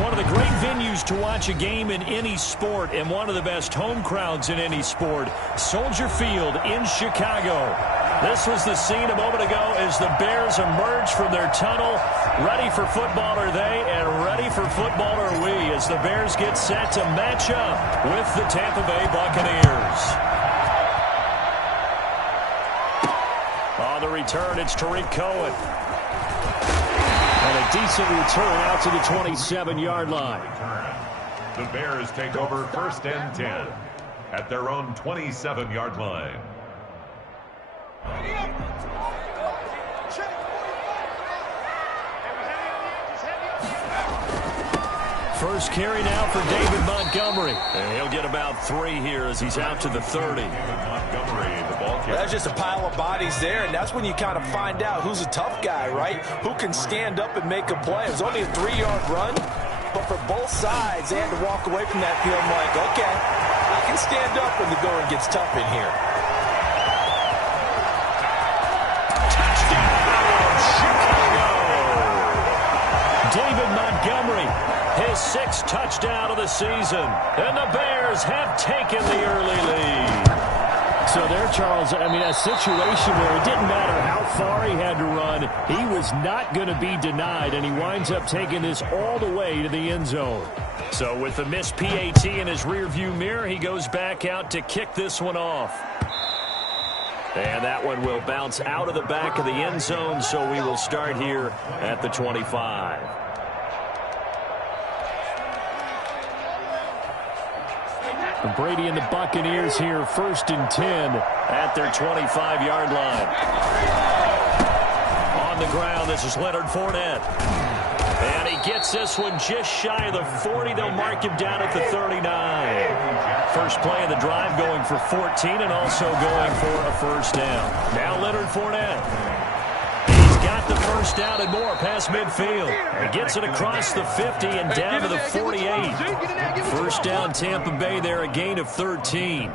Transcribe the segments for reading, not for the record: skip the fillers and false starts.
one of the great venues to watch a game in any sport and one of the best home crowds in any sport. Soldier Field in Chicago. This was the scene a moment ago as the Bears emerged from their tunnel. Ready for football are they, and ready for football are we as the Bears get set to match up with the Tampa Bay Buccaneers. On the return, it's Tariq Cohen. And a decent return out to the 27-yard line. The Bears take over 1st and 10 at their own 27-yard line. First carry now for David Montgomery. And he'll get about 3 here as he's out to the 30. Montgomery, the ball carrier. That's just a pile of bodies there, and that's when you kind of find out who's a tough guy, right? Who can stand up and make a play. It was only a 3-yard run, but for both sides, they had to walk away from that field like, okay, I can stand up when the going gets tough in here. David Montgomery, his 6th touchdown of the season. And the Bears have taken the early lead. So there, Charles, I mean, a situation where it didn't matter how far he had to run, he was not going to be denied, and he winds up taking this all the way to the end zone. So with the missed PAT in his rearview mirror, he goes back out to kick this one off. And that one will bounce out of the back of the end zone, so we will start here at the 25. Brady and the Buccaneers here, 1st and 10 at their 25-yard line. On the ground, this is Leonard Fournette. And he gets this one just shy of the 40. They'll mark him down at the 39. First play of the drive going for 14 and also going for a first down. Now Leonard Fournette. Got the first down and more past midfield. He gets it across the 50 and down to the 48. First down Tampa Bay there, a gain of 13.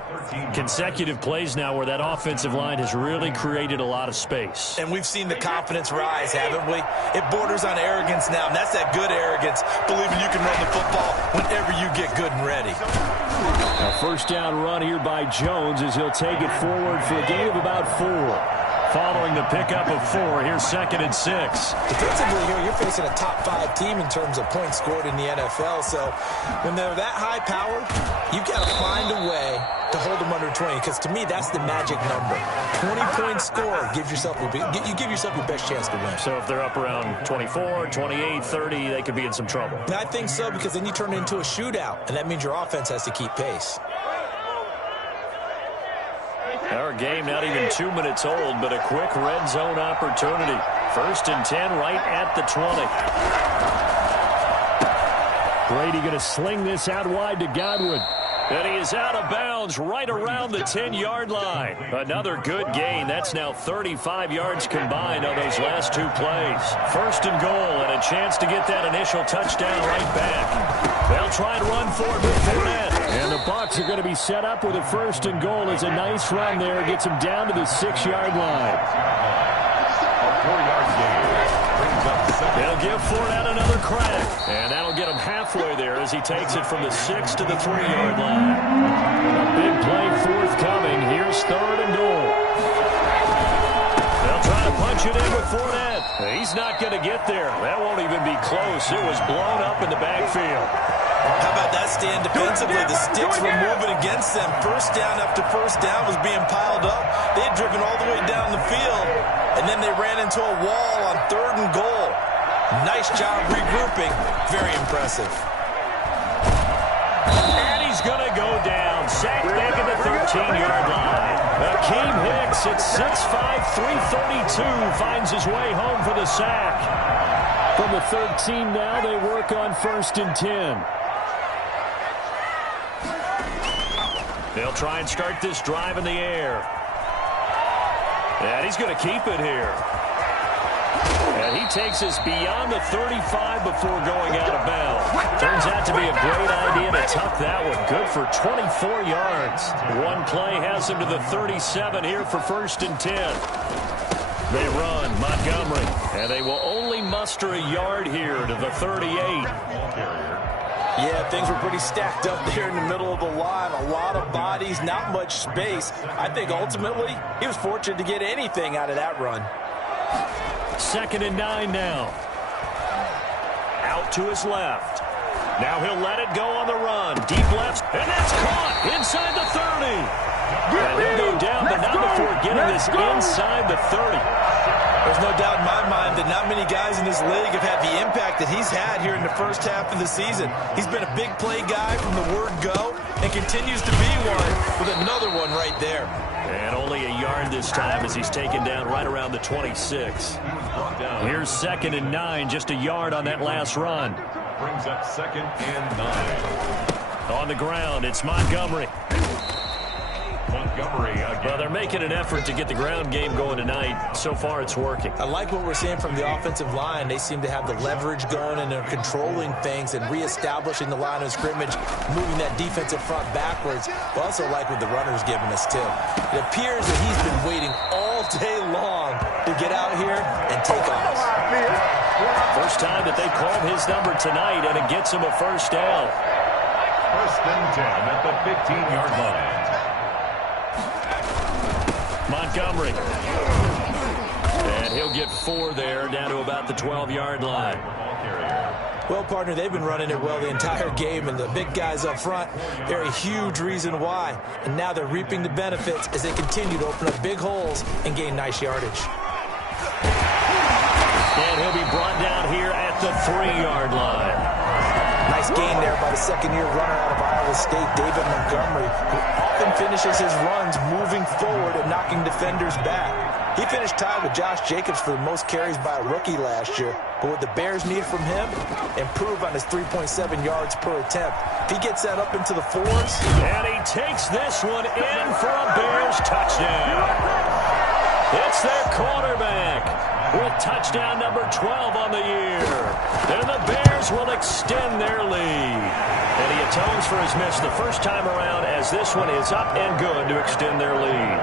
Consecutive plays now where that offensive line has really created a lot of space. And we've seen the confidence rise, haven't we? It borders on arrogance now, and that's that good arrogance, believing you can run the football whenever you get good and ready. A first down run here by Jones as he'll take it forward for a gain of about 4. Following the pickup of 4, here's 2nd and 6. Defensively here, you're facing a top-5 team in terms of points scored in the NFL. So when they're that high-powered, you've got to find a way to hold them under 20. Because to me, that's the magic number. 20 points scored gives yourself you give yourself your best chance to win. So if they're up around 24, 28, 30, they could be in some trouble. And I think so, because then you turn it into a shootout, and that means your offense has to keep pace. Our game not even 2 minutes old, but a quick red zone opportunity. 1st and 10 right at the 20. Brady going to sling this out wide to Godwin. And he is out of bounds right around the 10-yard line. Another good gain. That's now 35 yards combined on those last 2 plays. 1st and goal and a chance to get that initial touchdown right back. They'll try and run for it with Fournette. And the Bucs are going to be set up with a 1st and goal as a nice run there. Gets him down to the 6-yard line. A 4-yard gain. Brings up 7. They'll give Fournette another crack. And that'll get him halfway there as he takes it from the 6 to the 3-yard line. A big play forthcoming. Here's 3rd and goal. They'll try to punch it in with Fournette. He's not going to get there. That won't even be close. It was blown up in the backfield. How about that stand defensively? The sticks were moving against them. First down after first down was being piled up. They had driven all the way down the field, and then they ran into a wall on 3rd and goal. Nice job regrouping. Very impressive. And he's going to go down. Sacked back at the 13-yard line. Akeem Hicks at 6'5", 332 finds his way home for the sack. From the 13 now, they work on 1st and 10. They'll try and start this drive in the air. And he's going to keep it here. And he takes us beyond the 35 before going out of bounds. Turns out to be a great idea to tuck that one. Good for 24 yards. One play has him to the 37 here for 1st and 10. They run Montgomery, and they will only muster a yard here to the 38. Yeah, things were pretty stacked up there in the middle of the line. A lot of bodies, not much space. I think ultimately he was fortunate to get anything out of that run. 2nd and 9 now. Out to his left. Now he'll let it go on the run. Deep left, and that's caught inside the 30. And he'll go down, but not before getting this inside the 30. There's no doubt in my mind that not many guys in this league have had the impact that he's had here in the first half of the season. He's been a big play guy from the word go and continues to be one with another one right there. And only a yard this time as he's taken down right around the 26. Here's 2nd and 9, just a yard on that last run. Brings up 2nd and 9. On the ground, it's Montgomery. Montgomery again. Well, they're making an effort to get the ground game going tonight. So far, it's working. I like what we're seeing from the offensive line. They seem to have the leverage going, and they're controlling things and reestablishing the line of scrimmage, moving that defensive front backwards. I also like what the runner's giving us, too. It appears that he's been waiting all day long to get out here and take off. First time that they called his number tonight, and it gets him a first down. 1st and 10 at the 15-yard line. Montgomery. And he'll get 4 there, down to about the 12-yard line. Well, partner, they've been running it well the entire game, and the big guys up front, they're a huge reason why. And now they're reaping the benefits as they continue to open up big holes and gain nice yardage. And he'll be brought down here at the 3-yard line. Nice gain there by the second-year runner out of Iowa State, David Montgomery, who often finishes his runs moving forward and knocking defenders back. He finished tied with Josh Jacobs for the most carries by a rookie last year. But what the Bears need from him, improve on his 3.7 yards per attempt. If he gets that up into the 4s. And he takes this one in for a Bears touchdown. It's their quarterback with touchdown number 12 on the year. And the Bears will extend their lead. And he atones for his miss the first time around as this one is up and good to extend their lead.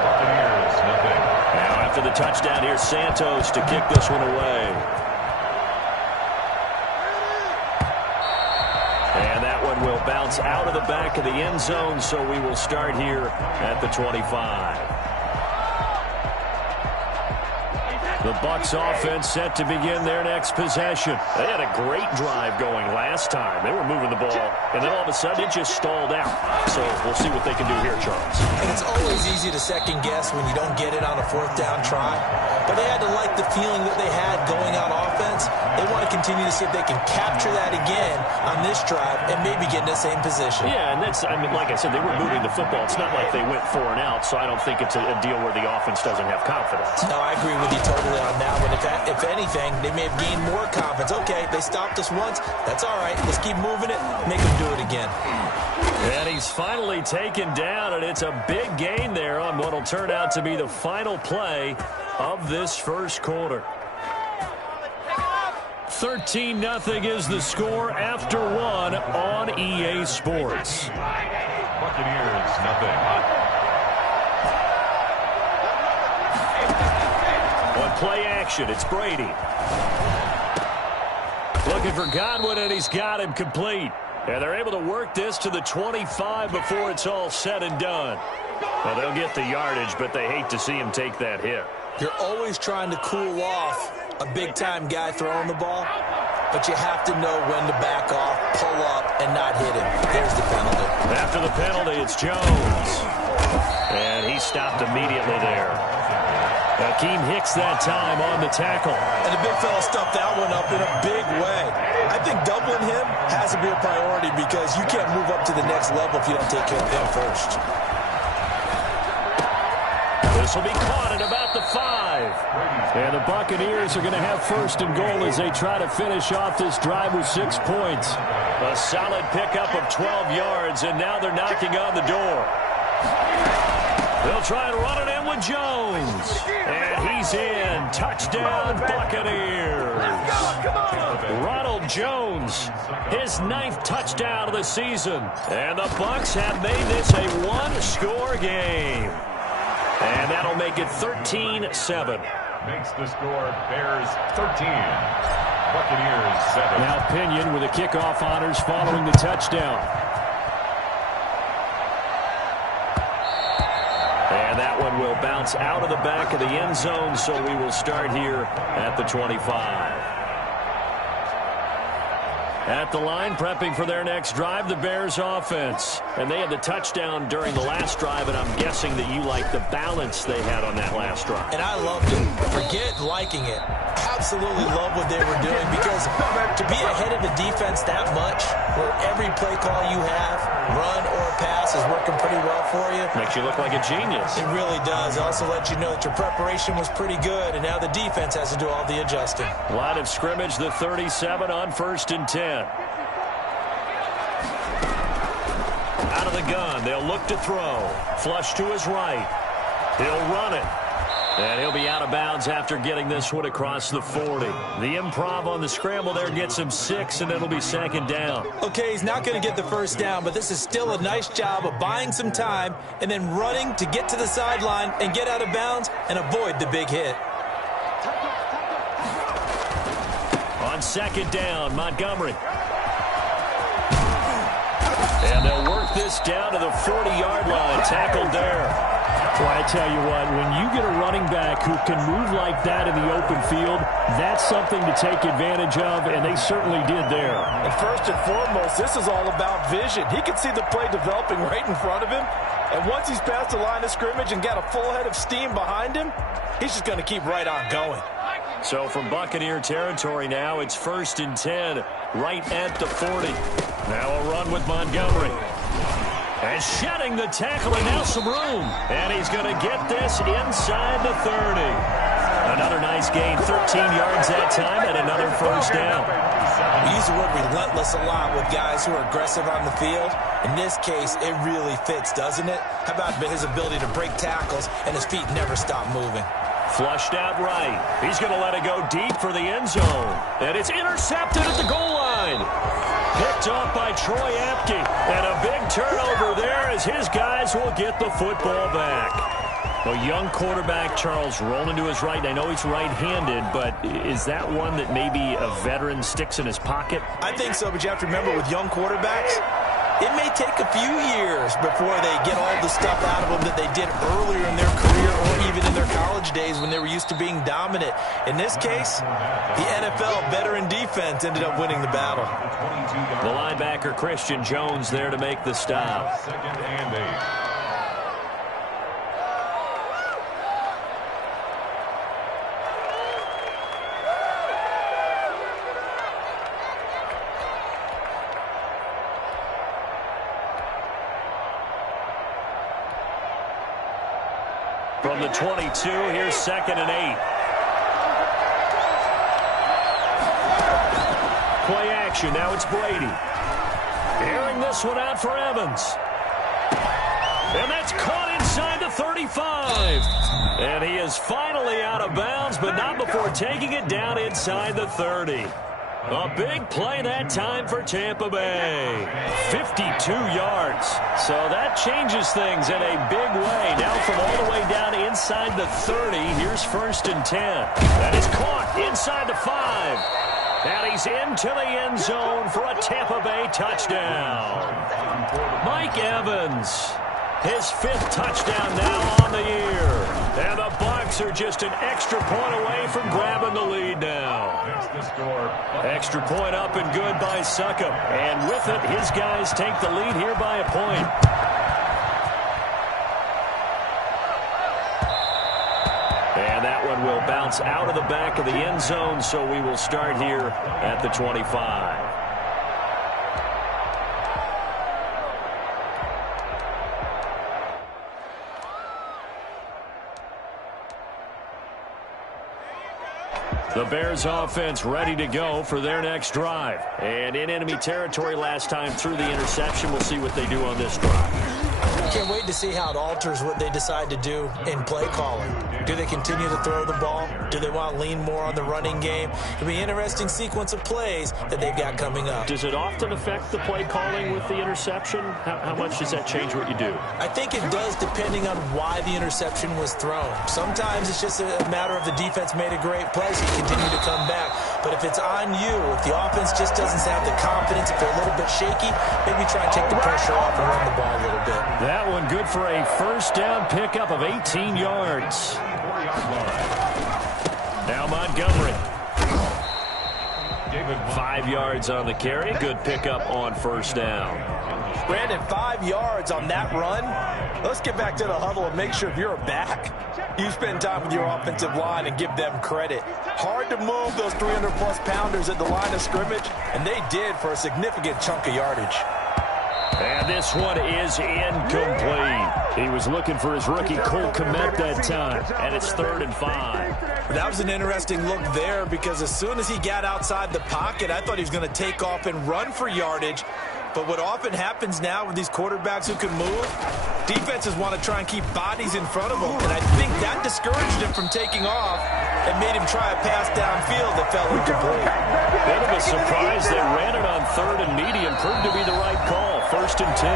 Buccaneers, nothing. Now after the touchdown, here's Santos to kick this one away. And that one will bounce out of the back of the end zone, so we will start here at the 25. The Bucs offense set to begin their next possession. They had a great drive going last time. They were moving the ball, and then all of a sudden it just stalled out. So we'll see what they can do here, Charles. And it's always easy to second guess when you don't get it on a 4th down try. But they had to like the feeling that they had going on offense. They want to continue to see if they can capture that again on this drive and maybe get in the same position. Yeah, and that's, I mean, like I said, they were moving the football. It's not like they went 4 and out, so I don't think it's a deal where the offense doesn't have confidence. No, I agree with you totally on that one. If anything, they may have gained more confidence. Okay, they stopped us once. That's all right. Let's keep moving it. Make them do it again. And he's finally taken down, and it's a big gain there on what will turn out to be the final play of this first quarter. 13-0 is the score after 1 on EA Sports. Buccaneers, nothing. On play action, it's Brady. Looking for Godwin, and he's got him complete. And they're able to work this to the 25 before it's all said and done. Well, they'll get the yardage, but they hate to see him take that hit. You're always trying to cool off a big-time guy throwing the ball, but you have to know when to back off, pull up, and not hit him. There's the penalty. After the penalty, it's Jones. And he stopped immediately there. Akeem Hicks that time on the tackle. And the big fella stuffed that one up in a big way. I think doubling him has to be a priority because you can't move up to the next level if you don't take care of them first. This will be caught at about the 5. And the Buccaneers are going to have 1st and goal as they try to finish off this drive with 6 points. A solid pickup of 12 yards, and now they're knocking on the door. They'll try and run it in with Jones. And he's in. Touchdown, Buccaneers. Ronald Jones, his 9th touchdown of the season. And the Bucs have made this a 1-score game. And that'll make it 13-7. Makes the score Bears 13, Buccaneers 7. Now Pinion with the kickoff honors following the touchdown. And that one will bounce out of the back of the end zone, so we will start here at the 25. At the line, prepping for their next drive, the Bears offense. And they had the touchdown during the last drive, and I'm guessing that you like the balance they had on that last drive. And I loved it. Forget liking it. Absolutely love what they were doing, because to be ahead of the defense that much, where every play call you have, run or pass, is working pretty well for you. Makes you look like a genius. It really does. Also let you know that your preparation was pretty good, and now the defense has to do all the adjusting. Line of scrimmage, the 37 on 1st and 10. Out of the gun, they'll look to throw. Flush to his right. He'll run it. And he'll be out of bounds after getting this one across the 40. The improv on the scramble there gets him 6, and it'll be 2nd down. Okay, he's not going to get the 1st down, but this is still a nice job of buying some time and then running to get to the sideline and get out of bounds and avoid the big hit. On 2nd down, Montgomery. And they'll work this down to the 40-yard line. Tackled there. Well, I tell you what, when you get a running back who can move like that in the open field, that's something to take advantage of, and they certainly did there. And first and foremost, this is all about vision. He can see the play developing right in front of him, and once he's past the line of scrimmage and got a full head of steam behind him, he's just going to keep right on going. So from Buccaneer territory now, it's 1st and 10, right at the 40. Now a run with Montgomery. And shedding the tackle, and now some room. And he's going to get this inside the 30. Another nice gain, 13 yards that time, and another 1st down. We use the word relentless a lot with guys who are aggressive on the field. In this case, it really fits, doesn't it? How about his ability to break tackles, and his feet never stop moving? Flushed out right. He's going to let it go deep for the end zone. And it's intercepted at the goal line. Picked up by Troy Apke. And a big turnover there as his guys will get the football back. A young quarterback, Charles, rolling to his right. I know he's right-handed, but is that one that maybe a veteran sticks in his pocket? I think so, but you have to remember with young quarterbacks, it may take a few years before they get all the stuff out of them that they did earlier in their career or even in their college days when they were used to being dominant. In this case, the NFL veteran defense ended up winning the battle. The linebacker, Christian Jones, there to make the stop. 2nd and 8. From the 22, here's 2nd and 8. Play action, now it's Brady. Airing this one out for Evans. And that's caught inside the 35. And he is finally out of bounds, but not before taking it down inside the 30. A big play that time for Tampa Bay. 52 yards. So that changes things in a big way. Now from all the way down inside the 30, here's 1st and 10. That is caught inside the 5. And he's into the end zone for a Tampa Bay touchdown. Mike Evans, his 5th touchdown now on the year. And the Bucs are just an extra point away from grabbing the lead now. Extra point up and good by Succop. And with it, his guys take the lead here by a point. And that one will bounce out of the back of the end zone, so we will start here at the 25. The Bears offense ready to go for their next drive. And in enemy territory last time through the interception. We'll see what they do on this drive. Can't wait to see how it alters what they decide to do in play calling. Do they continue to throw the ball? Do they want to lean more on the running game? It'll be an interesting sequence of plays that they've got coming up. Does it often affect the play calling with the interception? How much does that change what you do? I think it does, depending on why the interception was thrown. Sometimes it's just a matter of the defense made a great play, so you continue to come back. But if it's on you, if the offense just doesn't have the confidence, if they're a little bit shaky, maybe try and take the pressure off and run the ball a little bit. That one good for a first down pickup of 18 yards. Now Montgomery. 5 yards on the carry. Good pickup on first down. Brandon, 5 yards on that run. Let's get back to the huddle and make sure if you're a back, you spend time with your offensive line and give them credit. Hard to move those 300-plus pounders at the line of scrimmage, and they did for a significant chunk of yardage. And this one is incomplete. He was looking for his rookie Cole Kmet that time, and it's 3rd and 5. That was an interesting look there because as soon as he got outside the pocket, I thought he was going to take off and run for yardage. But what often happens now with these quarterbacks who can move, defenses want to try and keep bodies in front of them. And I think that discouraged him from taking off and made him try a pass downfield that fell incomplete. Bit of a surprise. They ran it on 3rd and medium. Proved to be the right call. 1st and 10.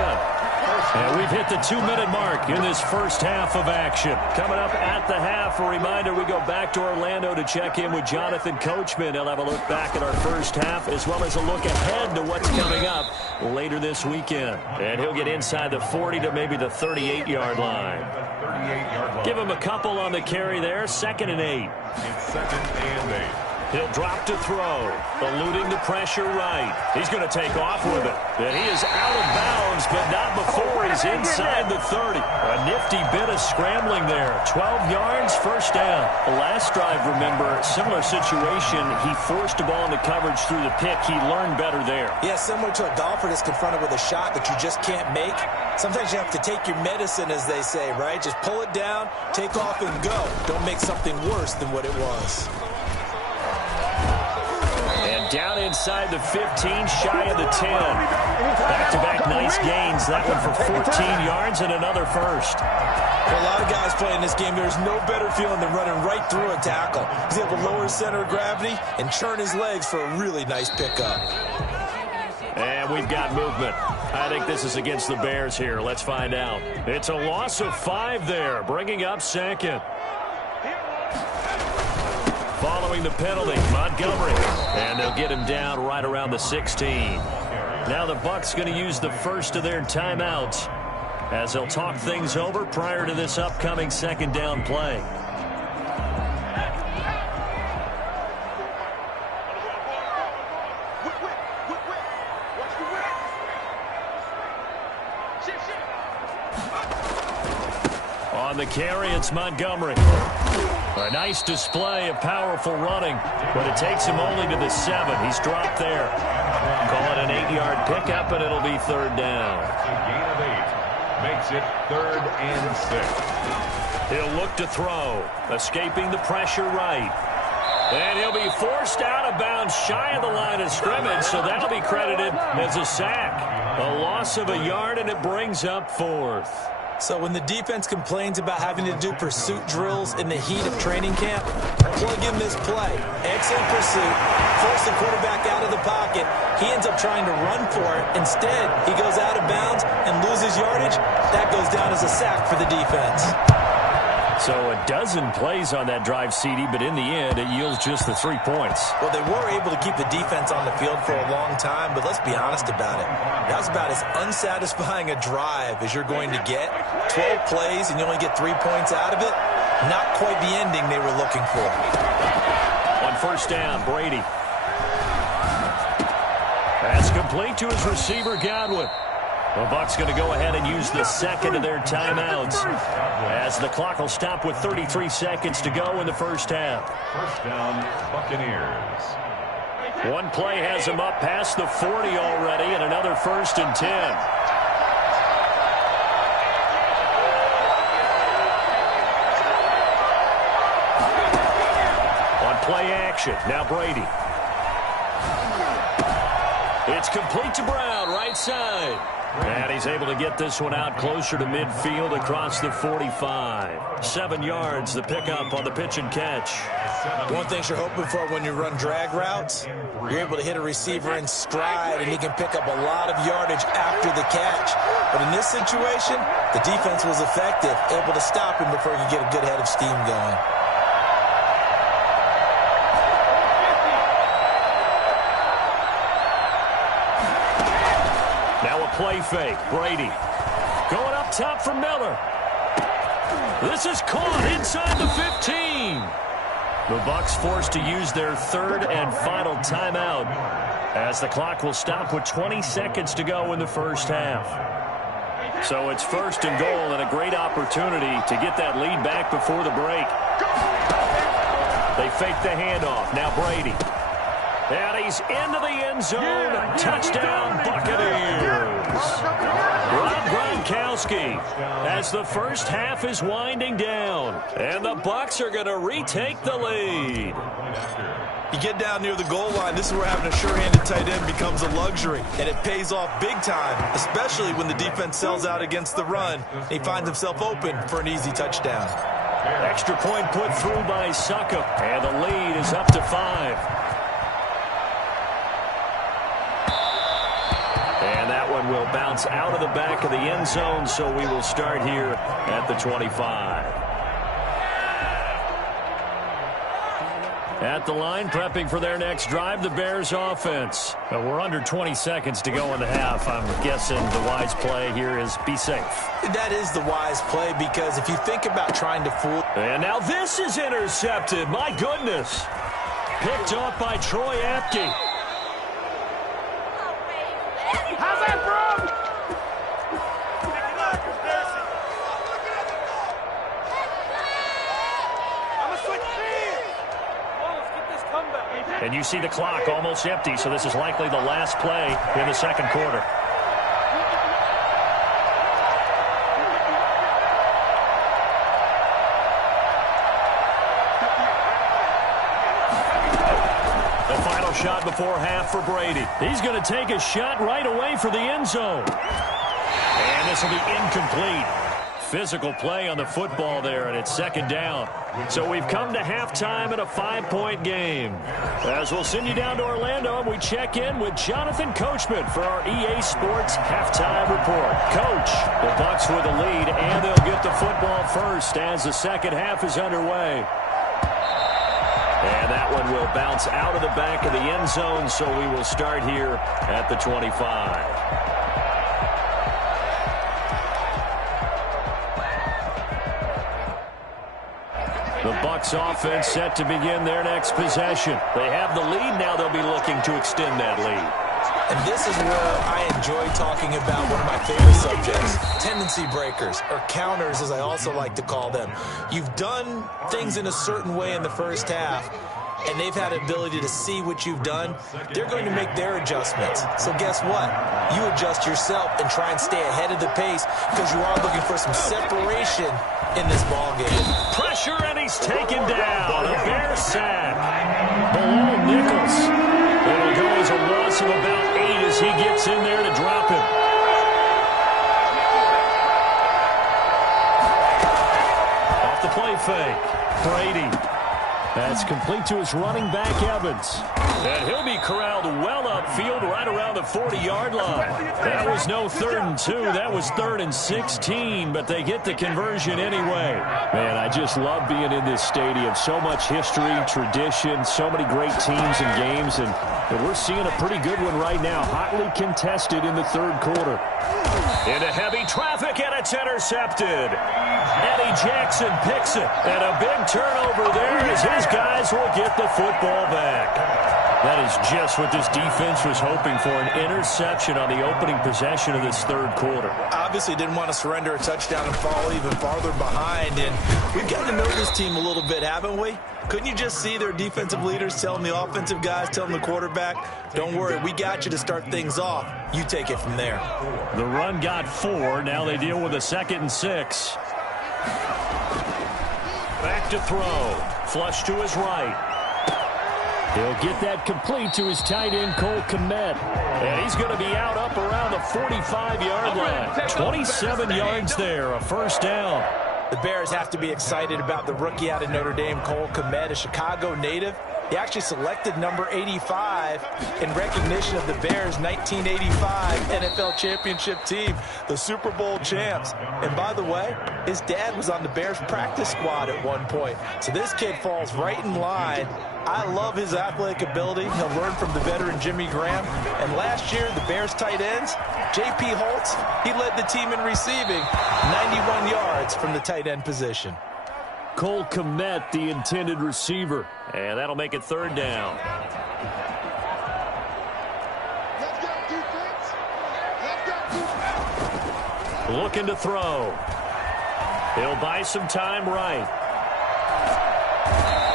And we've hit the 2-minute mark in this first half of action. Coming up at the half, a reminder, we go back to Orlando to check in with Jonathan Coachman. He'll have a look back at our first half as well as a look ahead to what's coming up later this weekend. And he'll get inside the 40 to maybe the 38-yard line. Give him a couple on the carry there. 2nd and 8. It's 2nd and 8. He'll drop to throw, eluding the pressure right. He's going to take off with it. And he is out of bounds, but not before he's inside the 30. A nifty bit of scrambling there. 12 yards, first down. The last drive, remember, similar situation. He forced the ball into coverage through the pick. He learned better there. Yeah, similar to a golfer that's confronted with a shot that you just can't make. Sometimes you have to take your medicine, as they say, right? Just pull it down, take off, and go. Don't make something worse than what it was. And down inside the 15, shy of the 10. Back-to-back nice gains. That one for 14 yards and another first. For a lot of guys playing this game, there's no better feeling than running right through a tackle. He's able to lower his center of gravity and churn his legs for a really nice pickup. And we've got movement. I think this is against the Bears here. Let's find out. It's a loss of 5 there, bringing up 2nd. Following the penalty, Montgomery. And they'll get him down right around the 16. Now the Bucs going to use the first of their timeouts as they'll talk things over prior to this upcoming 2nd down play. On the carry, it's Montgomery. A nice display of powerful running, but it takes him only to the 7. He's dropped there. Call it an 8-yard pickup, and it'll be 3rd down. A gain of 8 makes it 3rd and 6. He'll look to throw, escaping the pressure right. And he'll be forced out of bounds shy of the line of scrimmage, so that'll be credited as a sack. A loss of a yard, and it brings up 4th. So when the defense complains about having to do pursuit drills in the heat of training camp, plug in this play. Excellent pursuit. Force the quarterback out of the pocket. He ends up trying to run for it. Instead, he goes out of bounds and loses yardage. That goes down as a sack for the defense. So a dozen plays on that drive, CD, but in the end, it yields just the 3 points. Well, they were able to keep the defense on the field for a long time, but let's be honest about it. That was about as unsatisfying a drive as you're going to get. 12 plays and you only get 3 points out of it. Not quite the ending they were looking for. On first down, Brady. That's complete to his receiver, Godwin. The Bucs going to go ahead and use the 2nd of their timeouts as the clock will stop with 33 seconds to go in the first half. First down, Buccaneers. One play has him up past the 40 already, and another 1st and 10. On play action, now Brady. It's complete to Brown, right side. And he's able to get this one out closer to midfield across the 45. 7 yards, the pickup on the pitch and catch. One thing you're hoping for when you run drag routes, you're able to hit a receiver in stride, and he can pick up a lot of yardage after the catch. But in this situation, the defense was effective, able to stop him before he could get a good head of steam going. Play fake. Brady going up top for Miller. This is caught inside the 15. The Bucs forced to use their third and final timeout as the clock will stop with 20 seconds to go in the first half. So it's first and goal and a great opportunity to get that lead back before the break. They fake the handoff. Now Brady. And he's into the end zone. Touchdown, Buccaneers. Rob Gronkowski as the first half is winding down. And the Bucs are going to retake the lead. You get down near the goal line, this is where having a sure-handed tight end becomes a luxury. And it pays off big time, especially when the defense sells out against the run. He finds himself open for an easy touchdown. Extra point put through by Succop. And the lead is up to 5. And that one will bounce out of the back of the end zone, so we will start here at the 25. At the line, prepping for their next drive, the Bears offense. We're under 20 seconds to go in the half. I'm guessing the wise play here is be safe. That is the wise play, because if you think about trying to fool... And now this is intercepted. My goodness. Picked off by Troy Apke. How's that, bro? I'm going to switch teams. Well, let's get this comeback. And you see the clock almost empty, so this is likely the last play in the second quarter. Shot before half for Brady. He's going to take a shot right away for the end zone. And this will be incomplete. Physical play on the football there, and it's second down. So we've come to halftime in a 5-point game. As we'll send you down to Orlando, and we check in with Jonathan Coachman for our EA Sports Halftime Report. Coach, the Bucs with the lead, and they'll get the football first as the second half is underway. And that one will bounce out of the back of the end zone, so we will start here at the 25. The Bucs offense set to begin their next possession. They have the lead. Now they'll be looking to extend that lead. And this is where I enjoy talking about one of my favorite subjects, tendency breakers, or counters as I also like to call them. You've done things in a certain way in the first half, and they've had the ability to see what you've done. They're going to make their adjustments. So guess what? You adjust yourself and try and stay ahead of the pace, because you are looking for some separation in this ballgame. Pressure, and he's taken down. A Bear sack. Below Nichols. It'll go as a loss of about 8 as he gets in there to drop him. Off the play fake. Brady. That's complete to his running back, Evans. And he'll be corralled well upfield right around the 40-yard line. That was no 3rd and 2. That was 3rd and 16, but they get the conversion anyway. Man, I just love being in this stadium. So much history, tradition, so many great teams and games, and we're seeing a pretty good one right now. Hotly contested in the third quarter. Into heavy traffic, and it's intercepted. Eddie Jackson picks it, and a big turnover there as his guys will get the football back. That is just what this defense was hoping for, an interception on the opening possession of this third quarter. Obviously didn't want to surrender a touchdown and fall even farther behind, and we've gotten to know this team a little bit, haven't we? Couldn't you just see their defensive leaders telling the offensive guys, telling the quarterback, don't worry, we got you to start things off. You take it from there. The run got 4. Now they deal with a 2nd and 6. Back to throw. Flush to his right. He'll get that complete to his tight end, Cole Kmet. And he's going to be out up around the 45-yard line. 27 yards there, a first down. The Bears have to be excited about the rookie out of Notre Dame, Cole Kmet, a Chicago native. He actually selected number 85 in recognition of the Bears' 1985 NFL championship team, the Super Bowl champs. And by the way, his dad was on the Bears practice squad at one point. So this kid falls right in line. I love his athletic ability. He'll learn from the veteran Jimmy Graham. And last year, the Bears tight ends, J.P. Holtz, he led the team in receiving, 91 yards from the tight end position. Cole Kmet, the intended receiver. And that'll make it third down. Looking to throw. He'll buy some time right.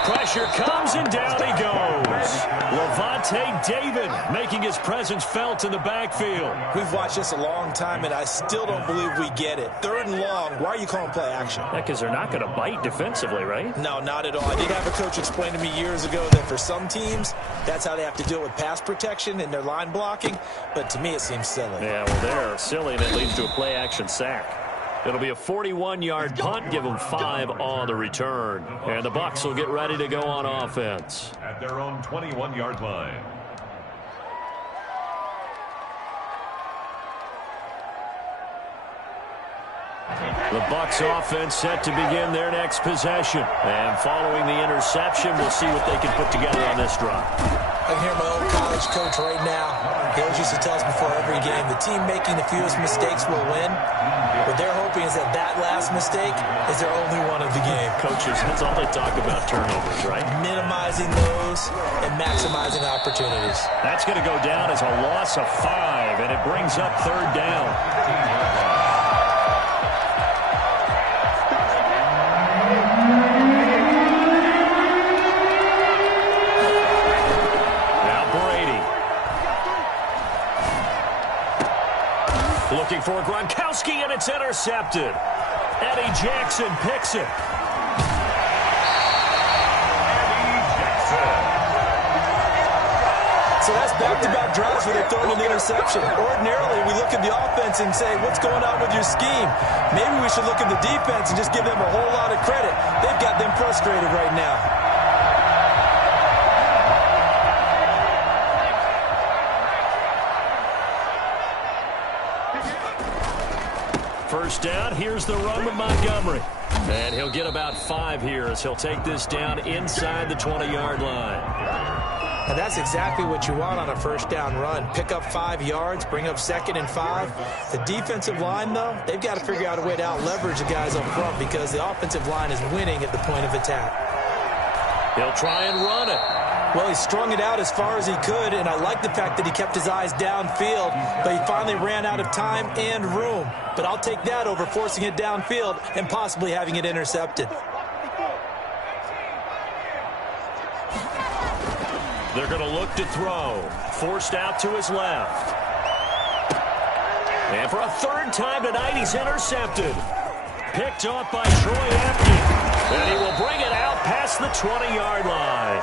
Pressure comes, and down he goes. Lavonte David making his presence felt in the backfield. We've watched this a long time, and I still don't believe we get it. Third and long, why are you calling play action? Yeah, because they're not going to bite defensively, right? No, not at all. I did have a coach explain to me years ago that for some teams, that's how they have to deal with pass protection and their line blocking. But to me, it seems silly. Yeah, well, they're silly, and it leads to a play action sack. It'll be a 41-yard punt, give them 5 on the return. And the Bucs will get ready to go on offense. At their own 21-yard line. The Bucs offense set to begin their next possession. And following the interception, we'll see what they can put together on this drive. I can hear my old college coach right now. He always used to tell us before every game, the team making the fewest mistakes will win. What they're hoping is that that last mistake is their only one of the game. Coaches, that's all they talk about, turnovers, right? Minimizing those and maximizing opportunities. That's going to go down as a loss of 5, and it brings up third down. Looking for Gronkowski, and it's intercepted. Eddie Jackson picks it. So that's back-to-back drives where they've thrown an interception. Ordinarily, we look at the offense and say, what's going on with your scheme? Maybe we should look at the defense and just give them a whole lot of credit. They've got them frustrated right now. First down, here's the run with Montgomery. And he'll get about 5 here as he'll take this down inside the 20-yard line. And that's exactly what you want on a first down run. Pick up 5 yards, bring up 2nd and 5. The defensive line, though, they've got to figure out a way to out-leverage the guys up front because the offensive line is winning at the point of attack. He'll try and run it. Well, he strung it out as far as he could, and I like the fact that he kept his eyes downfield, but he finally ran out of time and room. But I'll take that over forcing it downfield and possibly having it intercepted. They're going to look to throw. Forced out to his left. And for a third time tonight, he's intercepted. Picked off by Troy Apke. And he will bring it out past the 20-yard line.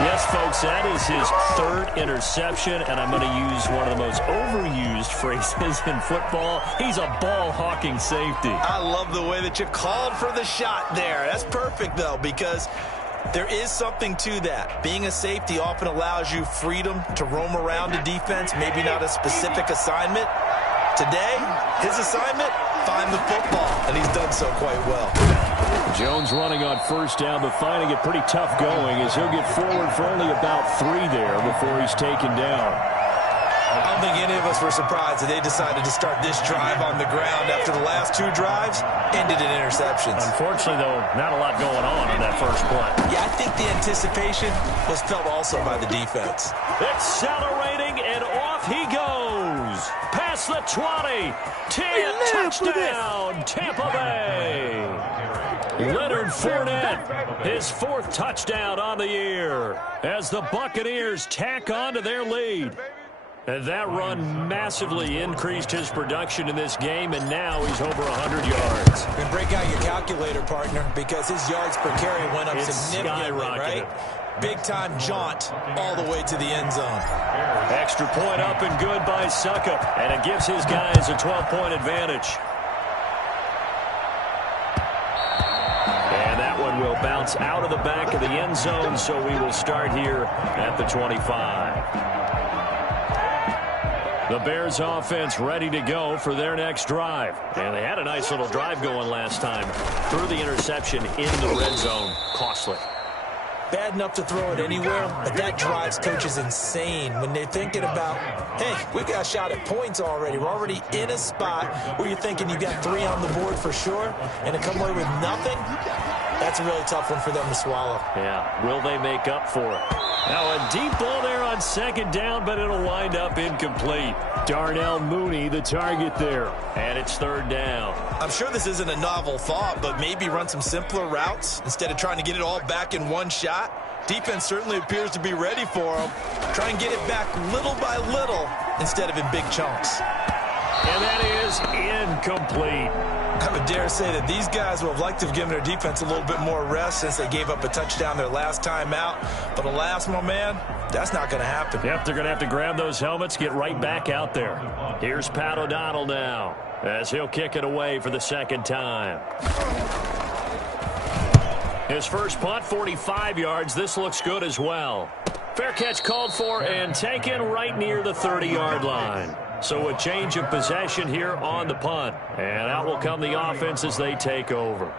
Yes, folks, that is his 3rd interception, and I'm going to use one of the most overused phrases in football. He's a ball-hawking safety. I love the way that you called for the shot there. That's perfect, though, because there is something to that. Being a safety often allows you freedom to roam around a defense, maybe not a specific assignment. Today, his assignment, find the football, and he's done so quite well. Jones running on first down, but finding it pretty tough going as he'll get forward for only about 3 there before he's taken down. I don't think any of us were surprised that they decided to start this drive on the ground after the last 2 drives ended in interceptions. Unfortunately, though, not a lot going on that first play. Yeah, I think the anticipation was felt also by the defense. Accelerating, and off he goes. Past the 20. 10, touchdown, Tampa Bay. Leonard Fournette, his 4th touchdown on the year as the Buccaneers tack on to their lead. And that run massively increased his production in this game, and now he's over 100 yards. And break out your calculator, partner, because his yards per carry went up significantly, skyrocketed. right? big-time jaunt all the way to the end zone. Extra point up and good by Succop, and it gives his guys a 12-point advantage. And that one will bounce out of the back of the end zone, so we will start here at the 25. The Bears offense ready to go for their next drive. And they had a nice little drive going last time. Threw the interception in the red zone. Costly. Bad enough to throw it anywhere, but that drives coaches insane when they're thinking about, hey, we've got a shot at points already. We're already in a spot where you're thinking you got 3 on the board for sure, and to come away with nothing, that's a really tough one for them to swallow. Yeah, will they make up for it? Now a deep ball there on second down, but it'll wind up incomplete. Darnell Mooney, the target there, and it's third down. I'm sure this isn't a novel thought, but maybe run some simpler routes instead of trying to get it all back in one shot. Defense certainly appears to be ready for them. Try and get it back little by little instead of in big chunks. And that is incomplete. I would dare say that these guys would have liked to have given their defense a little bit more rest since they gave up a touchdown their last time out. But alas, my man, that's not going to happen. Yep, they're going to have to grab those helmets, get right back out there. Here's Pat O'Donnell now as he'll kick it away for the second time. His first punt, 45 yards. This looks good as well. Fair catch called for and taken right near the 30-yard line. So a change of possession here on the punt. And out will come the offense as they take over.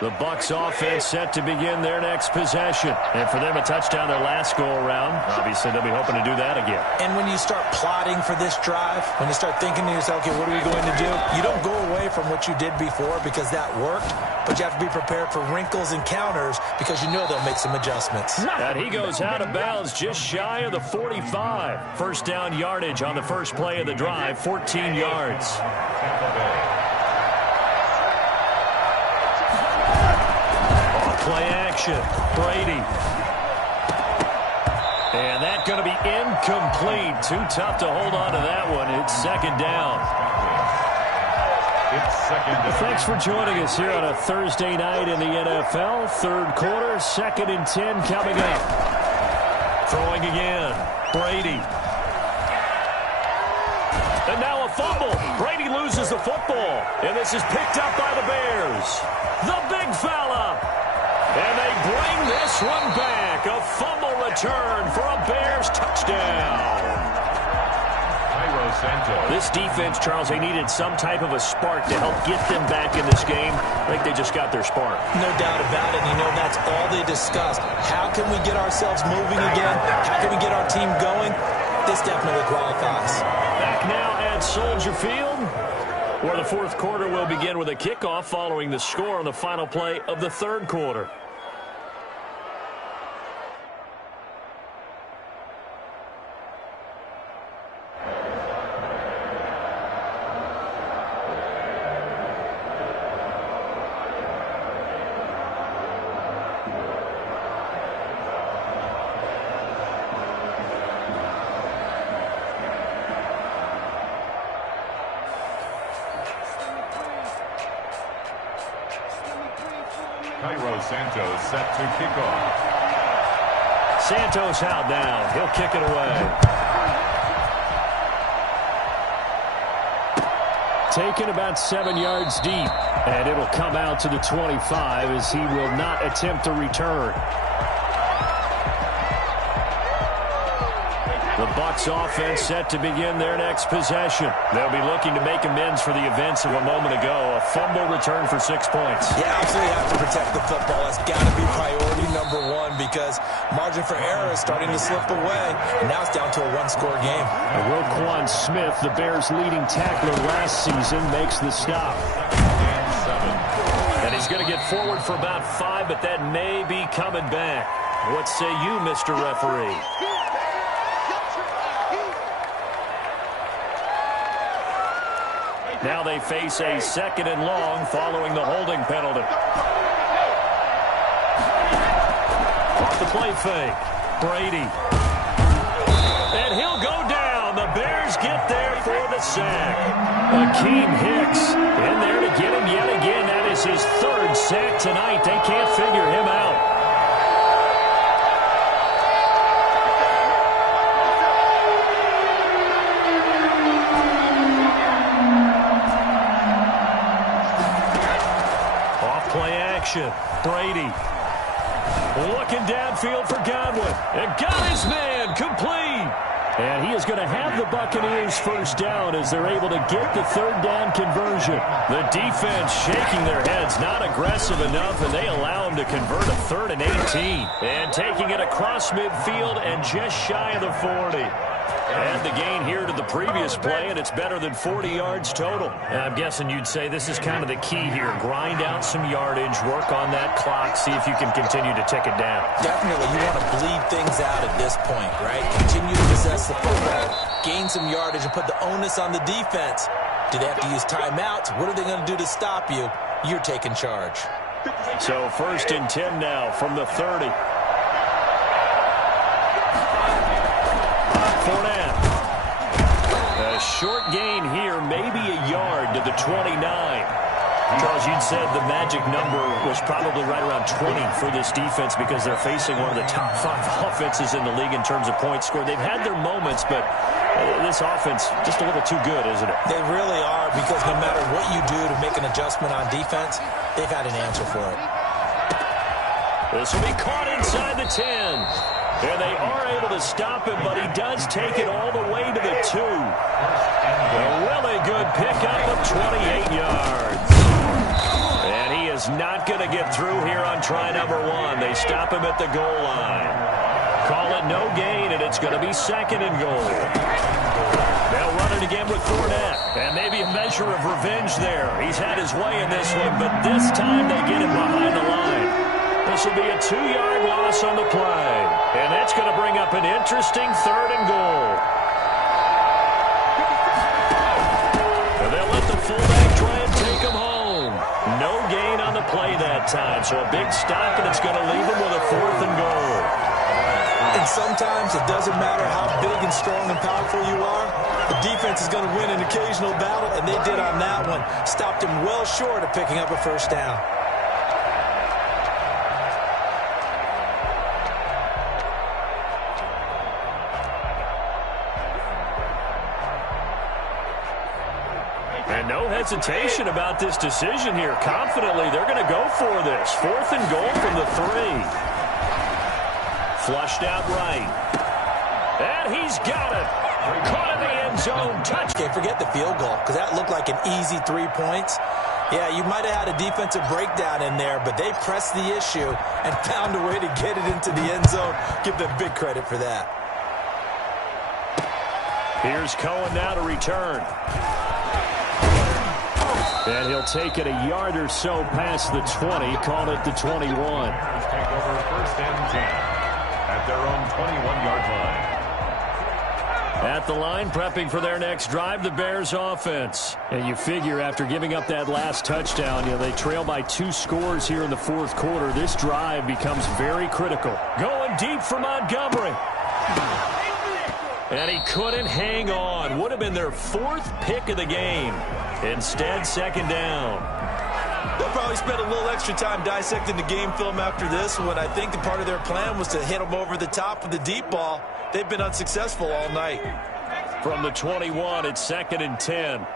The Bucs offense set to begin their next possession. And for them, a touchdown their last go-around. Obviously, they'll be hoping to do that again. And when you start plotting for this drive, when you start thinking to yourself, okay, what are we going to do? You don't go away from what you did before because that worked, but you have to be prepared for wrinkles and counters because you know they'll make some adjustments. And he goes out of bounds just shy of the 45. First down yardage on the first play of the drive, 14 yards. Play action. Brady. And that's going to be incomplete. Too tough to hold on to that one. It's second down. It's second down. Thanks for joining us here on a Thursday night in the NFL. Third quarter, 2nd and 10 coming up. Throwing again. Brady. And now a fumble. Brady loses the football. And this is picked up by the Bears. The big fella. And they bring this one back. A fumble return for a Bears touchdown. This defense, Charles, they needed some type of a spark to help get them back in this game. I think they just got their spark. No doubt about it. You know, that's all they discussed. How can we get ourselves moving again? How can we get our team going? This definitely qualifies. Back now at Soldier Field, where the fourth quarter will begin with a kickoff following the score on the final play of the third quarter. Cairo Santos set to kick off. Santos out now. He'll kick it away. Taken about 7 yards deep. And it'll come out to the 25 as he will not attempt to return. The Bucs offense set to begin their next possession. They'll be looking to make amends for the events of a moment ago. A fumble return for 6 points. Yeah, absolutely have to protect the football. That's got to be priority number one because margin for error is starting to slip away. And now it's down to a one-score game. And Roquan Smith, the Bears' leading tackler last season, makes the stop. And he's going to get forward for about 5, but that may be coming back. What say you, Mr. Referee? Now they face a 2nd and long following the holding penalty. Off the play fake. Brady. And he'll go down. The Bears get there for the sack. Akeem Hicks in there to get him yet again. That is his 3rd sack tonight. They can't figure him out. action. Brady looking downfield for Godwin. And got his man complete. And he is going to have the Buccaneers first down as they're able to get the third down conversion. The defense shaking their heads, not aggressive enough, and they allow him to convert a 3rd and 18. And taking it across midfield and just shy of the 40. And the gain here to the previous play, and it's better than 40 yards total. And I'm guessing you'd say this is kind of the key here. Grind out some yardage, work on that clock, see if you can continue to tick it down. Definitely, you want to bleed things out at this point, right? Continue to possess the football, gain some yardage, and put the onus on the defense. Do they have to use timeouts? What are they going to do to stop you? You're taking charge. So 1st and 10 now from the 30. Fournette. A short gain here, maybe a yard to the 29. Charles, you'd said the magic number was probably right around 20 for this defense because they're facing one of the top 5 offenses in the league in terms of points scored. They've had their moments, but this offense just a little too good, isn't it? They really are, because no matter what you do to make an adjustment on defense, they've had an answer for it. This will be caught inside the 10. And they are able to stop him, but he does take it all the way to the 2. A really good pickup of 28 yards. And he is not going to get through here on try number 1. They stop him at the goal line. Call it no gain, and it's going to be 2nd and goal. They'll run it again with Fournette. And maybe a measure of revenge there. He's had his way in this one, but this time they get him behind the line. This will be a 2-yard loss on the play. And that's going to bring up an interesting 3rd and goal. And they'll let the fullback try and take him home. No gain on the play that time. So a big stop, and it's going to leave him with a 4th and goal. And sometimes it doesn't matter how big and strong and powerful you are. The defense is going to win an occasional battle, and they did on that one. Stopped him well short of picking up a first down. And no hesitation about this decision here. Confidently, they're going to go for this. 4th and goal from the 3. Flushed out right. And he's got it. Caught in the end zone. Touch. Can't forget the field goal, because that looked like an easy 3 points. Yeah, you might have had a defensive breakdown in there, but they pressed the issue and found a way to get it into the end zone. Give them big credit for that. Here's Cohen now to return. And he'll take it a yard or so past the 20, call it the 21. Take over 1st and 10 at their own 21-yard line. At the line, prepping for their next drive, the Bears offense. And you figure after giving up that last touchdown, they trail by 2 scores here in the 4th quarter. This drive becomes very critical. Going deep for Montgomery. And he couldn't hang on. Would have been their 4th pick of the game. Instead, 2nd down. They'll probably spend a little extra time dissecting the game film after this one. I think the part of their plan was to hit them over the top with the deep ball. They've been unsuccessful all night. From the 21, it's 2nd and 10.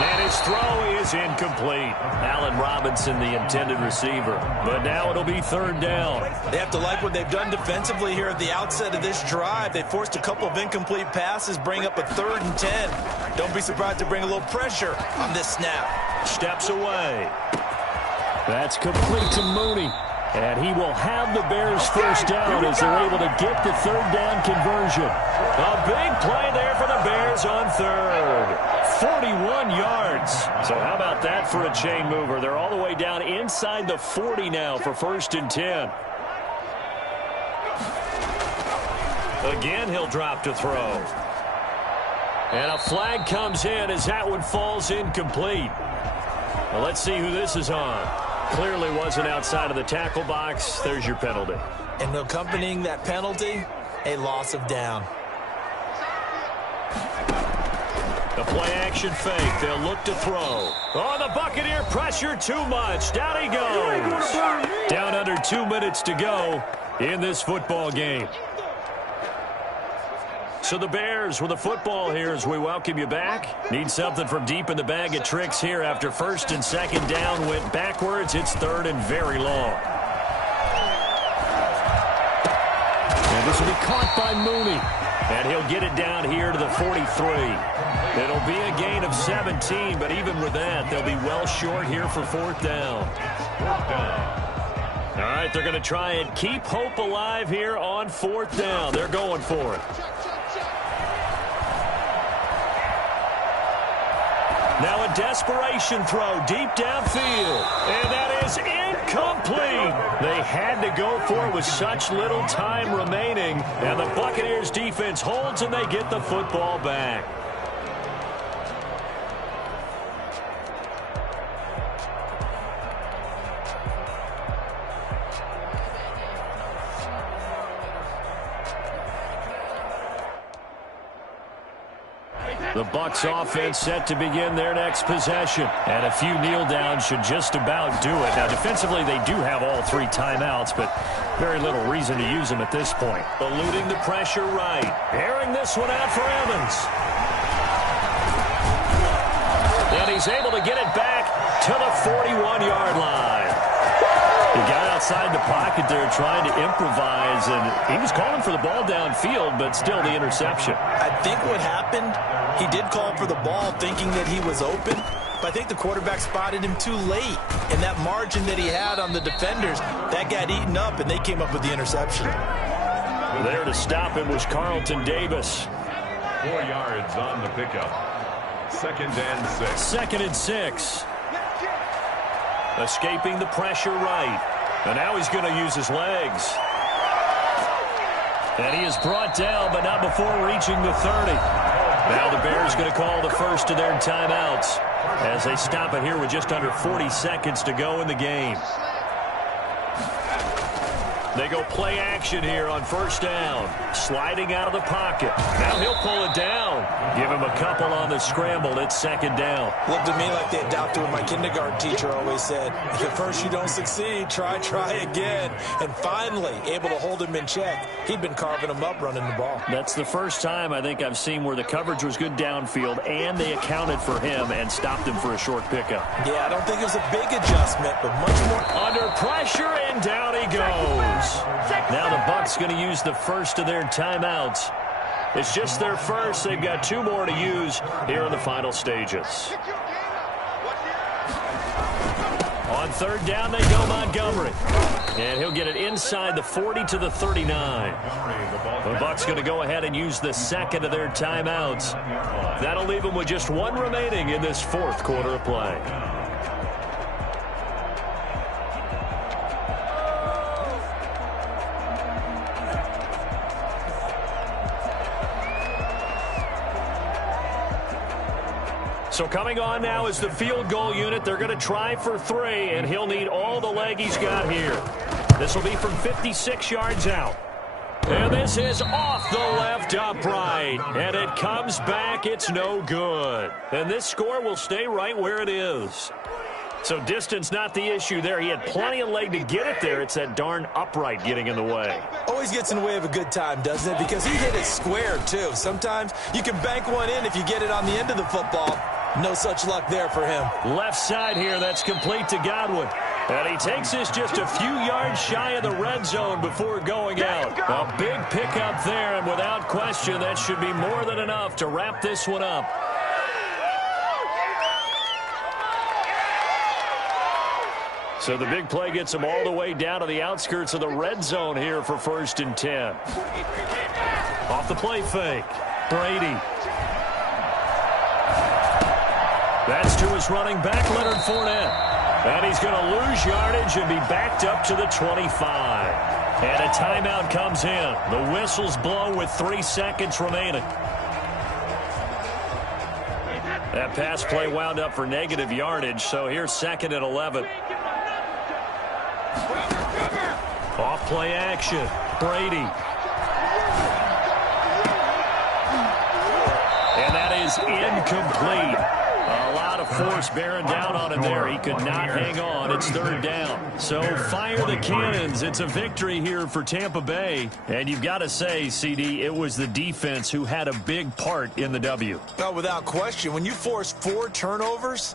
And his throw is incomplete. Allen Robinson, the intended receiver. But now it'll be 3rd down. They have to like what they've done defensively here at the outset of this drive. They forced a couple of incomplete passes, bring up a 3rd and 10. Don't be surprised to bring a little pressure on this snap. Steps away. That's complete to Mooney. And he will have the Bears first down as they're able to get the 3rd down conversion. A big play there for the Bears on 3rd. 41 yards. So how about that for a chain mover? They're all the way down inside the 40 now for 1st and 10. Again, he'll drop to throw. And a flag comes in as that one falls incomplete. Well, let's see who this is on. Clearly wasn't outside of the tackle box. There's your penalty. And accompanying that penalty, a loss of down. The play-action fake. They'll look to throw. Oh, the Buccaneer pressure too much. Down he goes. Down under 2 minutes to go in this football game. So the Bears with the football here as we welcome you back. Need something from deep in the bag of tricks here after first and second down went backwards. It's third and very long. And this will be caught by Mooney. And he'll get it down here to the 43. It'll be a gain of 17, but even with that, they'll be well short here for fourth down. All right, they're going to try and keep hope alive here on fourth down. They're going for it. Now a desperation throw deep downfield. And that is incomplete. They had to go for it with such little time remaining. And the Buccaneers defense holds and they get the football back. The Bucs offense set to begin their next possession. And a few kneel downs should just about do it. Now, defensively, they do have all three timeouts, but very little reason to use them at this point. Eluding the pressure right. Airing this one out for Evans. And he's able to get it back to the 41-yard line. He got outside the pocket there trying to improvise, and he was calling for the ball downfield, but still the interception. I think what happened, he did call for the ball thinking that he was open, but I think the quarterback spotted him too late. And that margin that he had on the defenders, that got eaten up, and they came up with the interception. There to stop him was Carlton Davis. 4 yards on the pickup. 2nd and 6. 2nd and 6. Escaping the pressure right. And now he's going to use his legs. And he is brought down, but not before reaching the 30. Now the Bears going to call the first of their timeouts as they stop it here with just under 40 seconds to go in the game. They go play action here on first down. Sliding out of the pocket. Now he'll pull it down. Give him a couple on the scramble. It's 2nd down. Looked to me like the adopter of my kindergarten teacher always said, if at first you don't succeed, try again. And finally, able to hold him in check. He'd been carving him up running the ball. That's the first time I think I've seen where the coverage was good downfield and they accounted for him and stopped him for a short pickup. Yeah, I don't think it was a big adjustment, but much more. Under pressure, and down he goes. Now the Bucs going to use the first of their timeouts. It's just their first. They've got 2 more to use here in the final stages. On 3rd down, they go Montgomery. And he'll get it inside the 40 to the 39. The Bucs going to go ahead and use the 2nd of their timeouts. That'll leave them with just 1 remaining in this 4th quarter of play. So coming on now is the field goal unit. They're going to try for 3, and he'll need all the leg he's got here. This will be from 56 yards out. And this is off the left upright. And it comes back. It's no good. And this score will stay right where it is. So distance not the issue there. He had plenty of leg to get it there. It's that darn upright getting in the way. Always gets in the way of a good time, doesn't it? Because he hit it square, too. Sometimes you can bank one in if you get it on the end of the football. No such luck there for him. Left side here, that's complete to Godwin. And he takes this just a few yards shy of the red zone before going out. A big pickup there, and without question, that should be more than enough to wrap this one up. So the big play gets him all the way down to the outskirts of the red zone here for 1st and 10. Off the play fake. Brady. That's to his running back, Leonard Fournette. And he's going to lose yardage and be backed up to the 25. And a timeout comes in. The whistles blow with 3 seconds remaining. That pass play wound up for negative yardage, so here's 2nd and 11. Off play action. Brady. And that is incomplete. A lot of force bearing down on him there. He could not hang on. It's third down. So fire the cannons. It's a victory here for Tampa Bay. And you've got to say, CD, it was the defense who had a big part in the W. No, without question. When you force 4 turnovers,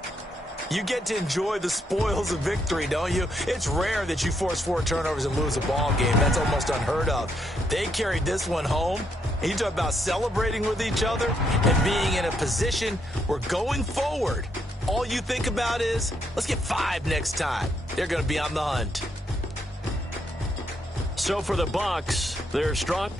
you get to enjoy the spoils of victory, don't you? It's rare that you force 4 turnovers and lose a ball game. That's almost unheard of. They carried this one home. And you talk about celebrating with each other and being in a position where going forward, all you think about is, let's get 5 next time. They're going to be on the hunt. So for the Bucs, they're strong.